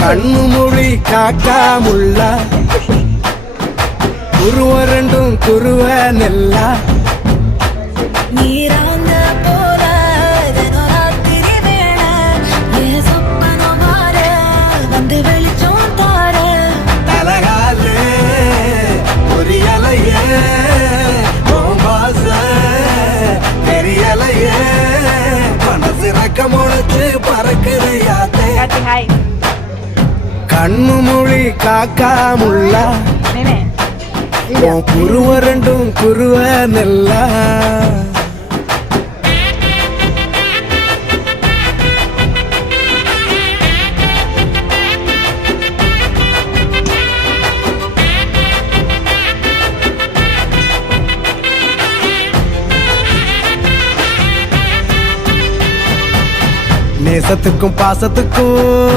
கண்ணு மொழி காக்கா முள்ளா குருவ ரெண்டும் குருவ நெல்லா நீராங்க போல ராத்திரி வேண என் சொப்பனம் மாற வந்து வெளிச்சம் தார தலகாலே பொரியலையே பாச தெரியலையே மனசு ரக்க முளைச்சு பறக்குறையாத்தே கண்ணு மொழி காக்கா முள்ளா குருவ ரெண்டும் குருவ நெல்லா நேசத்துக்கும் பாசத்துக்கும்